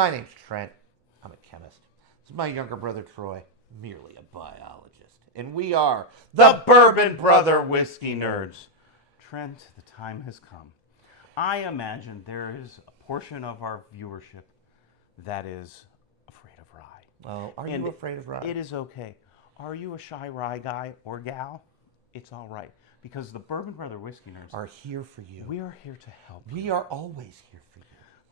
My name's Trent. I'm a chemist. This is my younger brother, Troy, merely a biologist. And we are the Bourbon Brother Whiskey Nerds. Trent, the time has come. I imagine there is a portion of our viewership that is afraid of rye. Oh, are you afraid of rye? It is okay. Are you a shy rye guy or gal? It's all right. Because the Bourbon Brother Whiskey Nerds are here for you. We are here to help you. We are always here for you.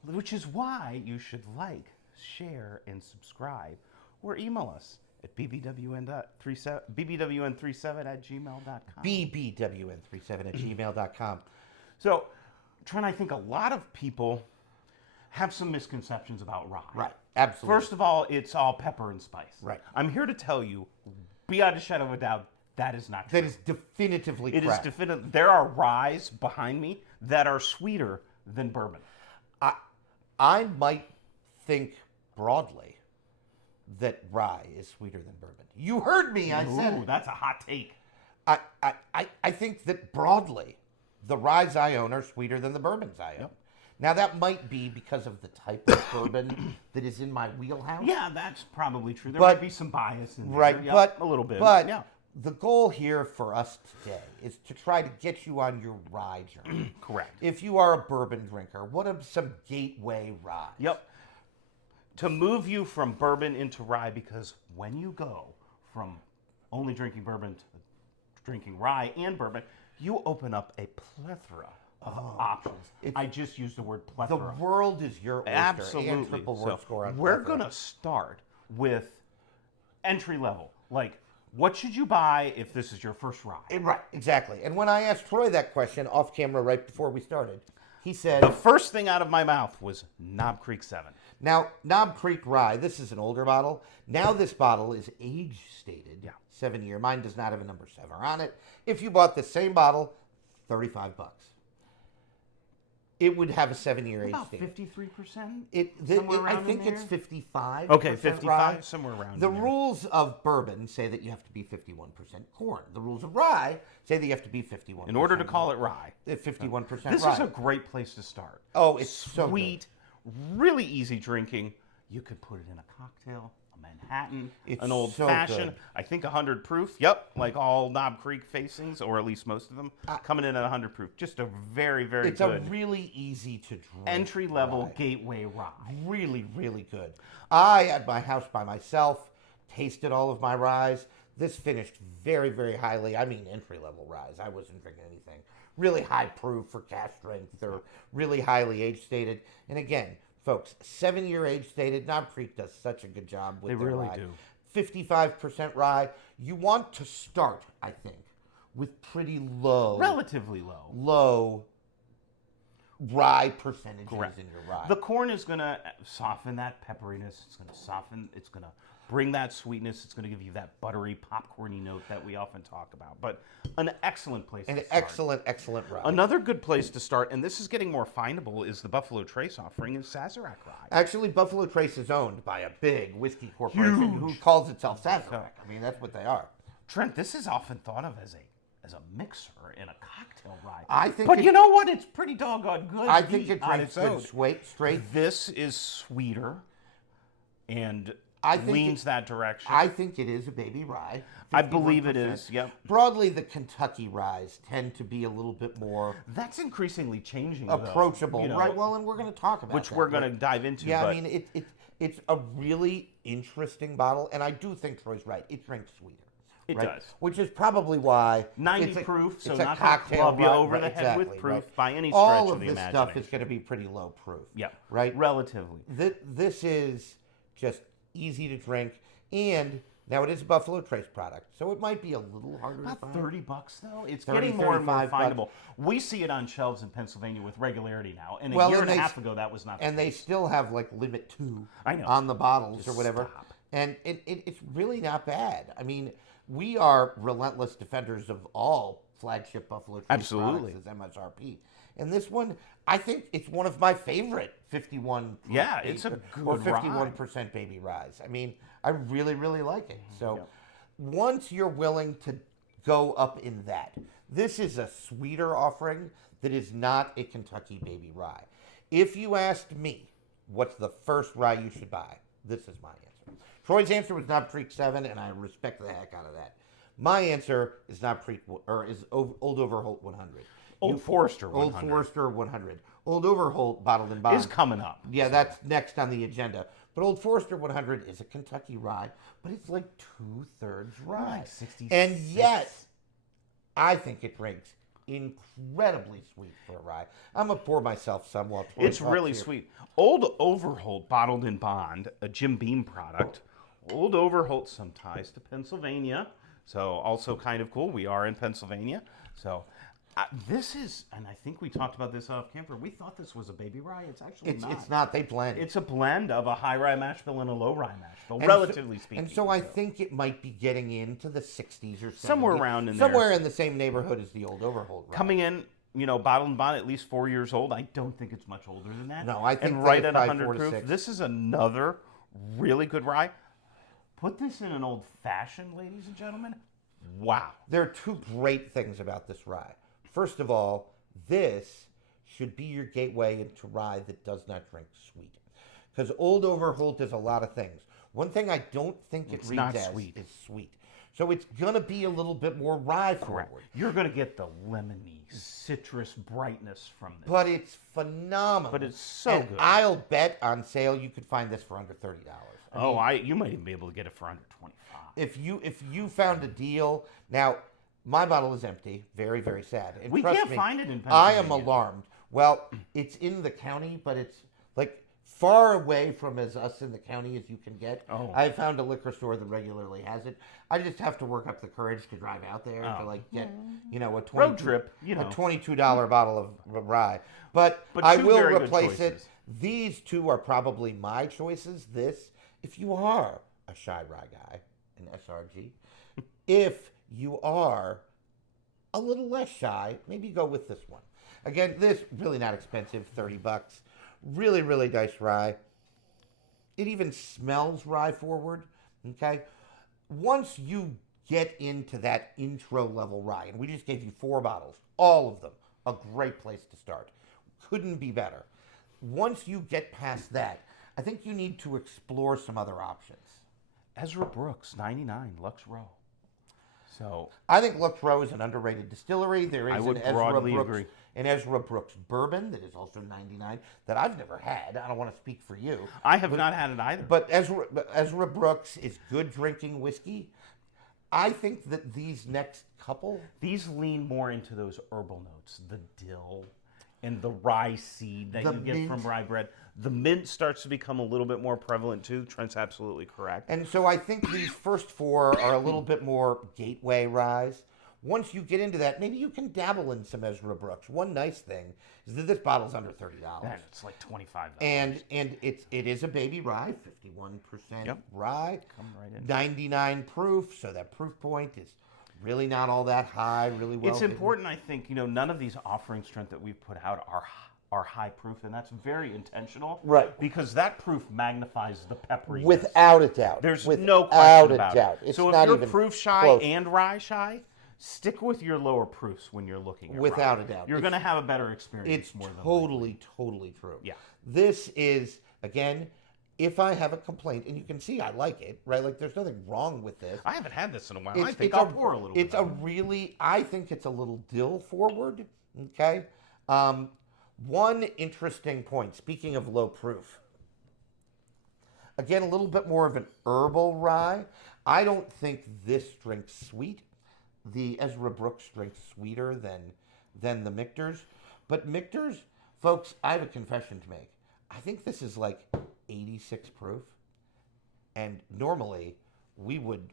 Which is why you should like, share, and subscribe. Or email us at bbwn37@gmail.com. bbwn37@gmail.com. So, Trent, I think a lot of people have some misconceptions about rye. Right, absolutely. First of all, it's all pepper and spice. Right. I'm here to tell you, beyond a shadow of a doubt, that is not true. That is definitively correct. It is definitive. There are ryes behind me that are sweeter than bourbon. I might think broadly that rye is sweeter than bourbon. You heard me. I said it. That's a hot take. I think that broadly, the ryes I own are sweeter than the bourbons I own. Yep. Now, that might be because of the type of bourbon that is in my wheelhouse. Yeah, that's probably true. There might be some bias in there. Right, yep, but a little bit. But yeah. The goal here for us today is to try to get you on your rye journey. Correct. If you are a bourbon drinker, what are some gateway ryes? Yep. To move you from bourbon into rye, because when you go from only drinking bourbon to drinking rye and bourbon, you open up a plethora of options. I just used the word plethora. The world is your oyster. Absolutely. And triple word score on we're plethora. going to start with entry level. Like, what should you buy if this is your first rye? Right, exactly. And when I asked Troy that question off camera right before we started, he said... The first thing out of my mouth was Knob Creek 7. Now, Knob Creek Rye, this is an older bottle. Now this bottle is age stated. Yeah. 7-year. Mine does not have a number 7 on it. If you bought the same bottle, $35. It would have a 7-year age About stated. 53%? I think it's 55. Okay, 55, rye. somewhere around The there. rules of bourbon say that you have to be 51% corn. The rules of rye say that you have to be 51%. In order to call it rye. 51% This rye. is a great place to start. Oh, it's so sweet, really easy drinking. You could put it in a cocktail, a Manhattan, an old fashioned. I think 100 proof. Yep, like all Knob Creek facings, or at least most of them, coming in at 100 proof. Just a very, very It's good. a really easy to drink entry level rye. gateway rye. Really, really good. I, at my house by myself, tasted all of my ryes. This finished very, very highly. I mean, entry level ryes. I wasn't drinking anything really high proof for cask strength or really highly age stated. And again, folks, 7-year age stated. Knob Creek does such a good job with their rye. They really do. 55% rye. You want to start, I think, with pretty low. Relatively low. Low rye percentages in your rye. The corn is going to soften that pepperiness. It's going to soften. It's going to bring that sweetness. It's going to give you that buttery, popcorny note that we often talk about. But an excellent place to start. Excellent rye. Another good place to start, and this is getting more findable, is the Buffalo Trace offering in Sazerac rye. Actually, Buffalo Trace is owned by a big whiskey corporation who calls itself Sazerac. I mean, that's what they are. Trent, this is often thought of as a mixer in a cocktail rye. I think, but you know what? It's pretty doggone good. I think it drinks good straight. This is sweeter, and leans that direction. I think it is a baby rye. 51%. I believe it is. Yep. Broadly, the Kentucky ryes tend to be a little bit more. That's increasingly changing. Approachable, though, you know, right? Well, and we're going to talk about which that, we're going to dive into. Yeah, but I mean, it's a really interesting bottle, and I do think Troy's right. It drinks sweeter. It does. Which is probably why 90 proof, so it's not a cocktail club you over the head with proof by any stretch of the imagination. All of this stuff is going to be pretty low proof. Yeah, right. Relatively. This is just easy to drink, and now it is a Buffalo Trace product, so it might be a little harder to find. $30 though. It's getting more and more findable. We see it on shelves in Pennsylvania with regularity now, and a year and a half ago that was not. And they still have like limit 2 on the bottles or whatever, and it's really not bad. I mean, we are relentless defenders of all flagship Buffalo Trace products as MSRP. And this one, I think it's one of my favorite 51 it's a good or 51% baby ryes. I mean, I really, really like it. So once you're willing to go up in that, this is a sweeter offering that is not a Kentucky baby rye. If you asked me, what's the first rye you should buy? This is my answer. Troy's answer was Knob Creek 7, and I respect the heck out of that. My answer is Old Overholt 100. Old Forester 100. Old Forester 100. Old Overholt Bottled and Bond is coming up. Yeah, so that's next on the agenda. But Old Forester 100 is a Kentucky rye, but it's like 2/3 rye. 66. And yet, I think it drinks incredibly sweet for a rye. I'm going to pour myself some while Troy It's really here. sweet. Old Overholt Bottled and Bond, a Jim Beam product. Old Overholt, some ties to Pennsylvania. So also kind of cool. We are in Pennsylvania. So this is, and I think we talked about this off camera. We thought this was a baby rye. It's actually not. It's not. They blend. It's a blend of a high rye mash bill and a low rye mash bill, And relatively speaking. And so I think it might be getting into the 60s or 70s. Somewhere around in there. Somewhere in the same neighborhood as the Old Overholt rye. Coming in, Bottled and Bond, at least 4 years old. I don't think it's much older than that. No, I think and that right it's at probably 100 4 to proof. 6. This is another really good rye. Put this in an old fashioned, ladies and gentlemen. Wow. There are two great things about this rye. First of all, this should be your gateway into rye that does not drink sweet. Because Old Overholt is a lot of things. One thing I don't think it reads not as sweet. is sweet. So it's going to be a little bit more rye Correct. forward. You're going to get the lemony, citrus brightness from this. But it's phenomenal. But it's so and good. I'll bet on sale you could find this for under $30. You might even be able to get it for under 25. If you found a deal, now my bottle is empty. Very, very sad. And We trust can't me, find it in I am Pennsylvania. alarmed. Well, it's in the county, but it's like far away from us in the county as you can get. Oh. I found a liquor store that regularly has it. I just have to work up the courage to drive out there to like get a Road trip, a $22 bottle of rye. But But I two will very good replace it. choices. These two are probably my choices. This, if you are a shy rye guy, an SRG. If you are a little less shy, maybe go with this one. Again, this really not expensive, $30. Really, really nice rye. It even smells rye forward. Okay. Once you get into that intro level rye, and we just gave you 4 bottles, all of them, a great place to start. Couldn't be better. Once you get past that, I think you need to explore some other options. Ezra Brooks, 99, Lux Row. So I think Lux Row is an underrated distillery. There is I would an broadly agree. Ezra Brooks bourbon that is also 99 that I've never had. I don't want to speak for you. I have not had it either. But Ezra Brooks is good drinking whiskey. I think that these next couple, These lean more into those herbal notes, the dill and the rye seed that The you get mint. from rye bread. The mint starts to become a little bit more prevalent too. Trent's absolutely correct. and so I think these first 4 are a little bit more gateway ryes. Once you get into that, maybe you can dabble in some Ezra Brooks. One nice thing is that this bottle's under $30. And it's like $25. And it is a baby rye, 51% Yep. rye, Come right in. 99 proof, so that proof point is really not all that high, really well It's hidden. important, I think, none of these offerings, Trent, that we've put out are high proof, and that's very intentional. Right. Because that proof magnifies the pepperiness. Without a doubt. There's Without no question a about doubt. it. It's So if not you're even proof shy close. and rye shy, stick with your lower proofs when you're looking at Without rye. a doubt. You're It's- going to have a better experience It's more than totally true. Yeah. This is, again, if I have a complaint, and you can see I like it, right? Like, there's nothing wrong with this. I haven't had this in a while. I think It's I'll pour a little bit. It's a really, I think it's a little dill forward, okay? One interesting point, speaking of low proof. Again, a little bit more of an herbal rye. I don't think this drinks sweet. The Ezra Brooks drinks sweeter than the Michter's. But Michter's, folks, I have a confession to make. I think this is like 86 proof. And normally, we would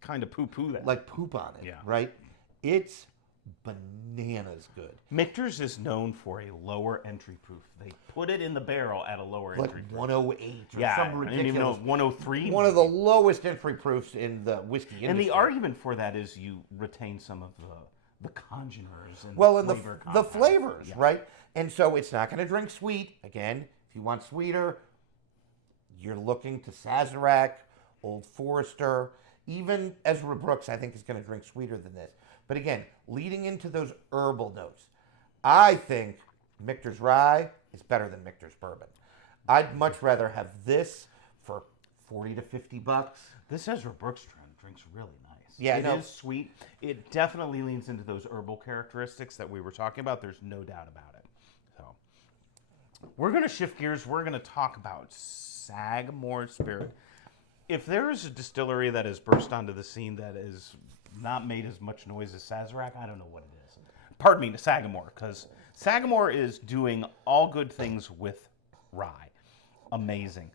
kind of poo-poo that. like poop on it, Yeah. right? It's bananas good. Michter's is known for a lower entry proof. They put it in the barrel at a lower Like entry proof. 108 or Yeah, some I didn't even know ridiculous. 103. One of the lowest entry proofs in the whiskey industry. And the argument for that is you retain some of the congeners and well, the and flavor the compounds. flavors, Yeah. right? And so it's not going to drink sweet. Again, if you want sweeter, you're looking to Sazerac, Old Forester, even Ezra Brooks, I think, is going to drink sweeter than this. But again, leading into those herbal notes, I think Michter's Rye is better than Michter's Bourbon. I'd much rather have this for 40 to 50 bucks. This Ezra Brooks drink's really nice. Yeah, it is sweet. It definitely leans into those herbal characteristics that we were talking about. There's no doubt about it. So we're going to shift gears. We're going to talk about Sagamore Spirit. If there is a distillery that has burst onto the scene that is not made as much noise as Sazerac, I don't know what it is. Pardon me, Sagamore, because Sagamore is doing all good things with rye. Amazing.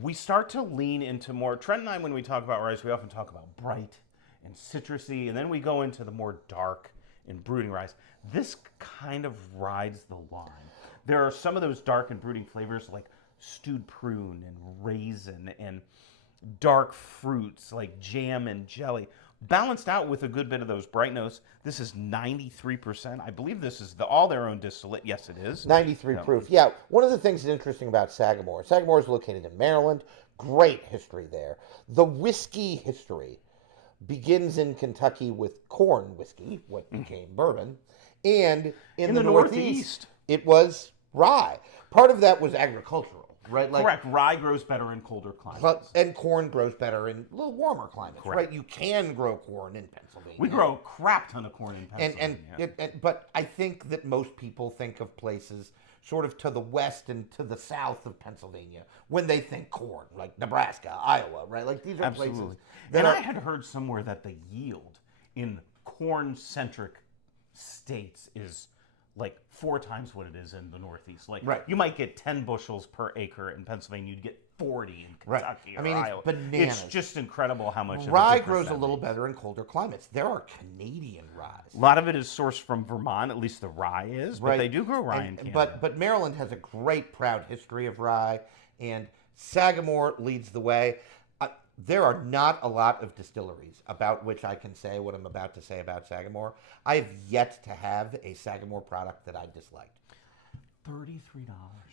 We start to lean into more, Trent and I, when we talk about rye, we often talk about bright and citrusy, and then we go into the more dark and brooding rye. This kind of rides the line. There are some of those dark and brooding flavors like stewed prune and raisin and dark fruits like jam and jelly, balanced out with a good bit of those bright notes. This is 93%. I believe this is all their own distillate. Yes, it is. 93 proof. Yeah, one of the things that's interesting about Sagamore is located in Maryland. Great history there. The whiskey history begins in Kentucky with corn whiskey, what became bourbon, and in the Northeast, it was rye. Part of that was agricultural. Right, correct. Rye grows better in colder climates. And corn grows better in a little warmer climates, correct. Right? You can grow corn in Pennsylvania. We grow a crap ton of corn in Pennsylvania. But I think that most people think of places sort of to the west and to the south of Pennsylvania when they think corn, like Nebraska, Iowa, right? Like these are places. And I had heard somewhere that the yield in corn-centric states is like 4 times what it is in the Northeast. Like, right. You might get 10 bushels per acre in Pennsylvania. You'd get 40 in Kentucky or Iowa. It's bananas. It's just incredible how much rye grows a little better in colder climates. There are Canadian rye. A lot of it is sourced from Vermont, at least the rye is, but they do grow rye in Canada. But Maryland has a great, proud history of rye, and Sagamore leads the way. There are not a lot of distilleries about which I can say what I'm about to say about Sagamore. I have yet to have a Sagamore product that I disliked. $33.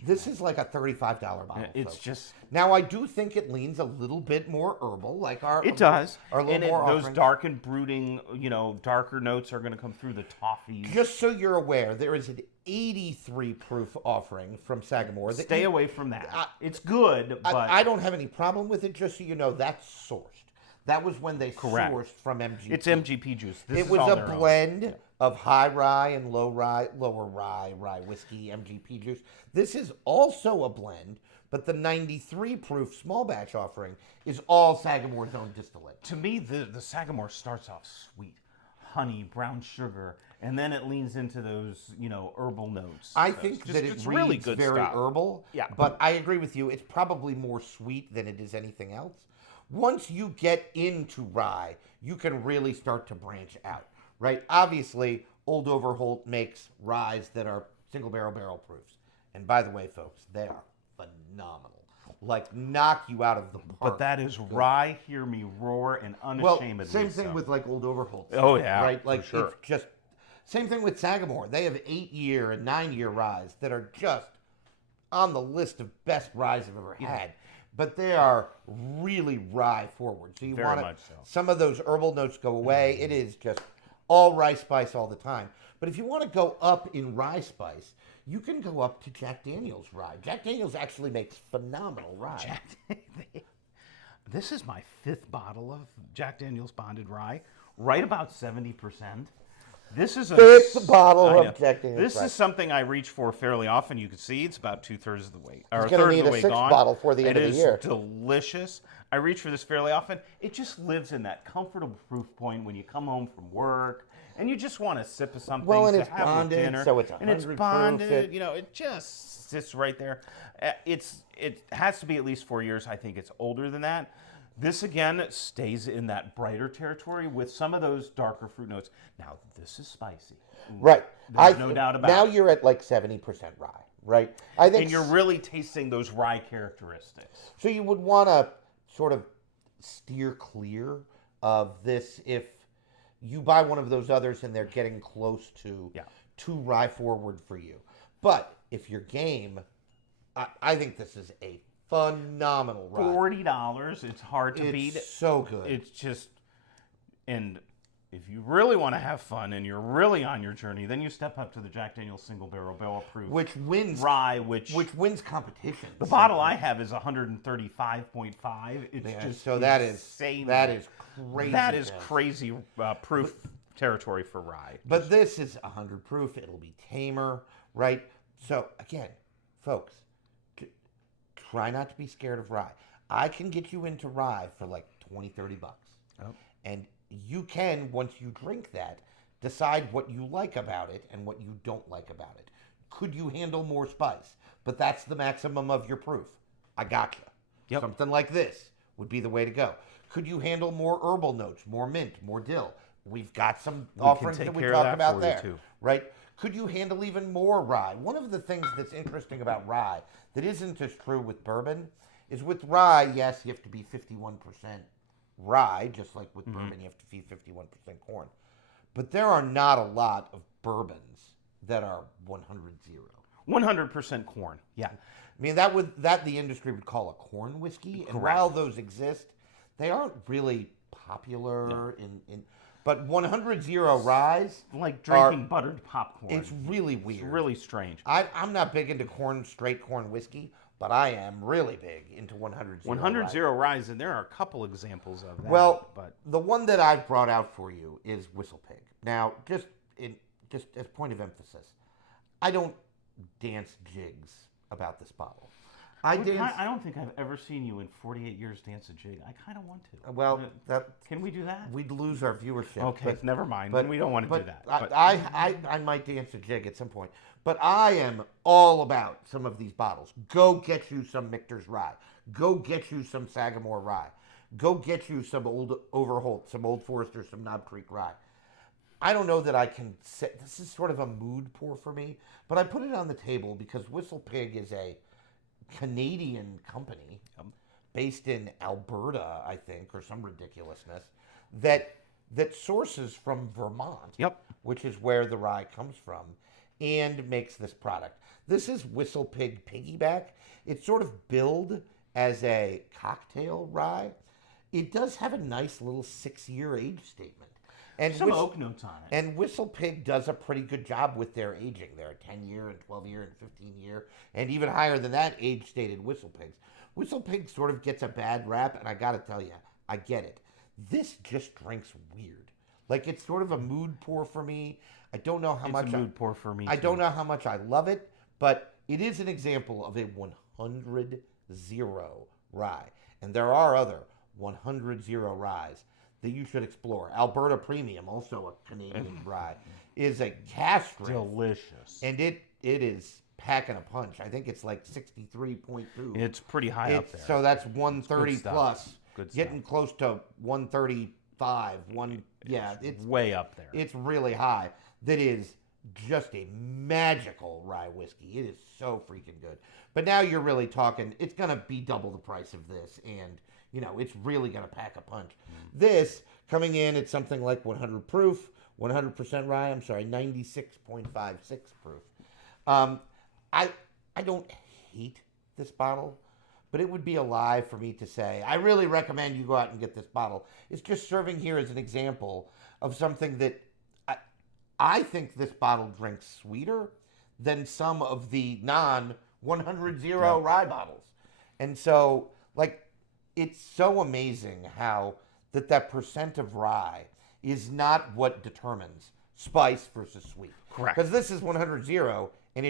This is like a $35 bottle. It's folks. just now. I do think it leans a little bit more herbal, like our. It does. Our little more those dark and brooding, darker notes are going to come through the toffee. Just so you're aware, there is an 83 proof offering from Sagamore. Stay away from that. It's good, but I don't have any problem with it. Just so you know, that's sourced. That was when they sourced from MGP. It's MGP juice. It was a blend of high rye and lower rye whiskey, MGP juice. This is also a blend, but the 93 proof small batch offering is all Sagamore's own distillate. To me, the Sagamore starts off sweet, honey, brown sugar, and then it leans into those, herbal notes. I think that it's really good very stuff. Herbal. Yeah. But I agree with you. It's probably more sweet than it is anything else. Once you get into rye, you can really start to branch out, right? Obviously, Old Overholt makes ryes that are single barrel proofs. And by the way, folks, they are phenomenal. Like, knock you out of the park. But that is rye, hear me roar, and unashamedly. Well, same thing with like Old Overholt. Oh, yeah. Right? Like, for sure. It's just, same thing with Sagamore. They have 8-year and 9-year ryes that are just on the list of best ryes I've ever had. But they are really rye forward. So you want some of those herbal notes go away. It is just all rye spice all the time. But if you want to go up in rye spice, you can go up to Jack Daniel's rye. Jack Daniel's actually makes phenomenal rye. This is my 5th bottle of Jack Daniel's bonded rye, right about 70%. This is a 5th bottle of Jack Daniel's. This is something I reach for fairly often. You can see it's about 2/3 of the weight. You're going to need a 6th bottle for the end of the year. It is delicious. I reach for this fairly often. It just lives in that comfortable proof point when you come home from work and you just want to sip of something and to it's have bonded, with dinner. So it's 100 and it's proof. bonded. It just sits right there. It has to be at least 4 years. I think it's older than that. This, again, stays in that brighter territory with some of those darker fruit notes. Now, this is spicy. Right. There's no doubt about it. Now you're at like 70% rye, right? I think, and you're really tasting those rye characteristics. So you would want to sort of steer clear of this if you buy one of those others and they're getting close to too rye forward for you. But if you're game, I think this is a phenomenal rye. $40. It's hard to beat. It's so good. It's just, and if you really want to have fun and you're really on your journey, then you step up to the Jack Daniel's Single Barrel Barrel Proof which wins rye, which wins competition. the bottle I have is 135.5. It's just so insane. that is crazy. That is crazy proof territory for rye. But this is 100 proof. It'll be tamer, right? So again, folks, try not to be scared of rye. I can get you into rye for like 20, 30 bucks. Oh. And you can, once you drink that, decide what you like about it and what you don't like about it. Could you handle more spice? But that's the maximum of your proof. I gotcha. Yep. Something like this would be the way to go. Could you handle more herbal notes, more mint, more dill? We've got some offerings that we talk about there, right? Could you handle even more rye? One of the things that's interesting about rye that isn't as true with bourbon is with rye, yes, you have to be 51% rye, just like with bourbon, you have to be 51% corn. But there are not a lot of bourbons that are 100-0. 100% corn. Yeah. I mean, that the industry would call a corn whiskey. And while those exist, they aren't really popular in but 100-0 ryes, like drinking buttered popcorn. It's really weird. It's really strange. I'm not big into straight corn whiskey, but I am really big into 100-0 100-0 ryes, and there are a couple examples of that. Well, but the one that I've brought out for you is Whistle Pig. Now, just as point of emphasis, I don't dance jigs about this bottle. I don't think I've ever seen you in 48 years dance a jig. I kind of want to. Well, can we do that? We'd lose our viewership. Okay, never mind. Then we don't want to do that. I might dance a jig at some point. But I am all about some of these bottles. Go get you some Michter's Rye. Go get you some Sagamore Rye. Go get you some old Overholt, some Old Forester, some Knob Creek Rye. I don't know that I can say, this is sort of a mood pour for me, but I put it on the table because Whistle Pig is a Canadian company based in Alberta, I think, or some ridiculousness, that sources from Vermont, which is where the rye comes from, and makes this product. This is Whistle Pig Piggyback. It's sort of billed as a cocktail rye. It does have a nice little 6-year age statement. And some oak notes on it. And Whistle Pig does a pretty good job with their aging. They're 10-year and 12-year and 15-year, and even higher than that age-stated Whistle Pigs. Whistle Pig sort of gets a bad rap, and I got to tell you, I get it. This just drinks weird. Like, it's sort of a mood pour for me. I don't know how much. It's a mood pour for me, I don't know how much I love it, but it is an example of a 100-0 rye. And there are other 100-0 ryes that you should explore. Alberta Premium, also a Canadian rye, is a cask strength. Delicious. And it is packing a punch. I think it's like 63.2. It's pretty high up there. So that's 130 plus. Good stuff. Getting close to 135. It's way up there. It's really high. That is just a magical rye whiskey. It is so freaking good. But now you're really talking, it's going to be double the price of this, and it's really going to pack a punch. This, coming in at something like 100 proof, 100% rye, 96.56 proof. I don't hate this bottle, but it would be a lie for me to say, I really recommend you go out and get this bottle. It's just serving here as an example of something that I think this bottle drinks sweeter than some of the non-100-0 rye bottles. And so, it's so amazing how that percent of rye is not what determines spice versus sweet. Correct. Because this is 100-0, and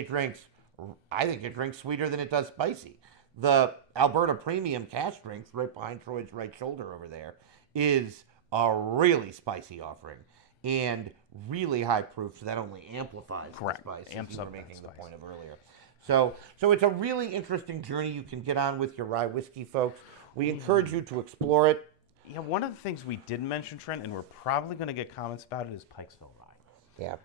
I think it drinks sweeter than it does spicy. The Alberta Premium cask strength, right behind Troy's right shoulder over there, is a really spicy offering. And really high proof, so that only amplifies the spice, as you were making the point of earlier. So it's a really interesting journey you can get on with your rye whiskey, folks. We encourage you to explore it. Yeah, one of the things we didn't mention, Trent, and we're probably going to get comments about it, is Pikesville rye. Yeah.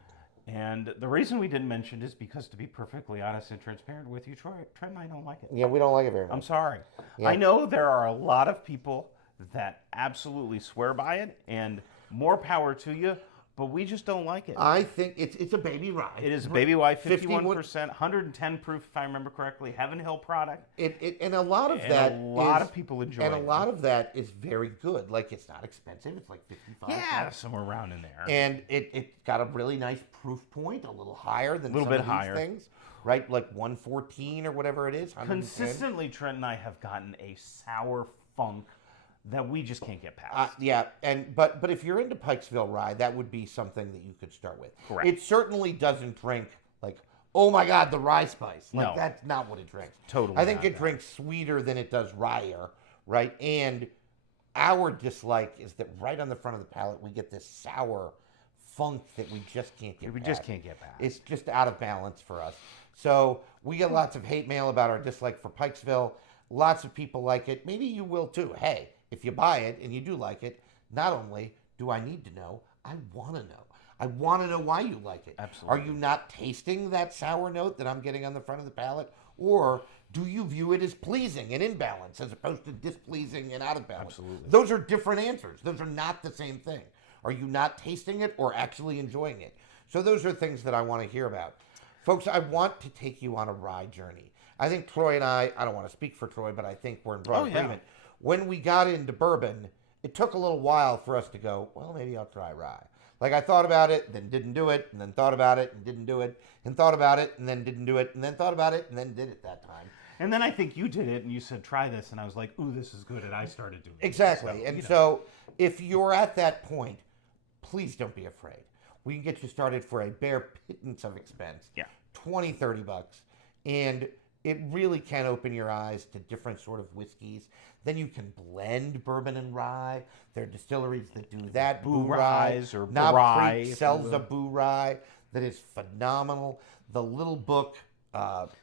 And the reason we didn't mention it is because, to be perfectly honest and transparent with you, Trent and I don't like it. Yeah, we don't like it very much. I'm sorry. Yeah. I know there are a lot of people that absolutely swear by it, and more power to you. but we just don't like it. I think it's a baby rye. It is a baby rye, 51%, 110 proof, if I remember correctly. Heaven Hill product. And a lot of a lot of people enjoy it. And a lot of that is very good. Like, it's not expensive. It's like 55. Yeah, somewhere around in there. And it got a really nice proof point, a little higher than some of these things. Right? Like 114 or whatever it is. Consistently, Trent and I have gotten a sour funk that we just can't get past. Yeah, but if you're into Pikesville rye, that would be something that you could start with. Correct. It certainly doesn't drink like, oh my God, the rye spice. Like, No. that's not what it drinks. Totally I think not it that. drinks sweeter than it does ryer, right? And our dislike is that right on the front of the palate, we get this sour funk that we just can't get past. just can't get past. It's just out of balance for us. So we get lots of hate mail about our dislike for Pikesville. Lots of people like it. Maybe you will too. Hey, if you buy it and you do like it, not only do I need to know, I want to know. I want to know why you like it. Absolutely. Are you not tasting that sour note that I'm getting on the front of the palate? Or do you view it as pleasing and in balance as opposed to displeasing and out of balance? Absolutely. Those are different answers. Those are not the same thing. Are you not tasting it or actually enjoying it? So those are things that I want to hear about. Folks, I want to take you on a rye journey. I think Troy and I don't want to speak for Troy, but I think we're in broad agreement. When we got into bourbon, it took a little while for us to go, well, maybe I'll try rye. Like, I thought about it, then didn't do it, and then thought about it, and didn't do it, and thought about it, and then didn't do it, and then thought about it, and then did it that time. And then I think you did it, and you said, try this, and I was like, ooh, this is good, and I started doing it. Exactly. So if you're at that point, please don't be afraid. We can get you started for a bare pittance of expense. Yeah. 20, 30 bucks. And it really can open your eyes to different sort of whiskeys. Then you can blend bourbon and rye. There are distilleries that do that. Boo Rye Ryes or Knob Rye, Creek if you sells will. a Boo Rye that is phenomenal. The little book,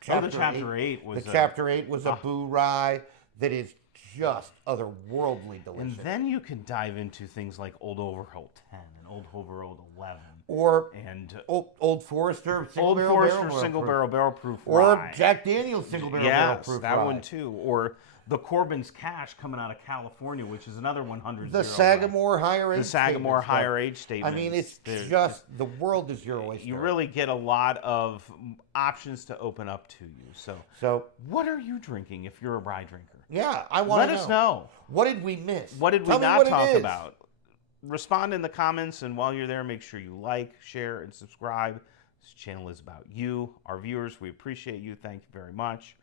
Chapter 8 was Chapter 8 was a Boo Rye that is just otherworldly delicious. And then you can dive into things like Old Overholt 10 and Old Overholt 11. Or and Old Forester Old single Forester barrel single barrel proof or rye. Jack Daniel's single barrel Yes, proof that rye. one too. Or the Corbin's Cash coming out of California, which is another 100. The Sagamore Higher Age The Sagamore statements, Higher right? Age statement. I mean, it's just, the world is your oyster. You really get a lot of options to open up to you. So what are you drinking if you're a rye drinker? Yeah, I want to know. Let us know. What did we miss? What did we Tell me not what it talk is. about? Respond in the comments, and while you're there, make sure you like, share, and subscribe. This channel is about you, our viewers. We appreciate you. Thank you very much.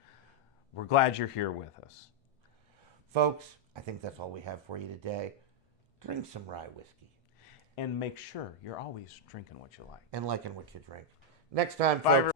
We're glad you're here with us. Folks, I think that's all we have for you today. Drink some rye whiskey. And make sure you're always drinking what you like. And liking what you drink. Next time, Bye, folks.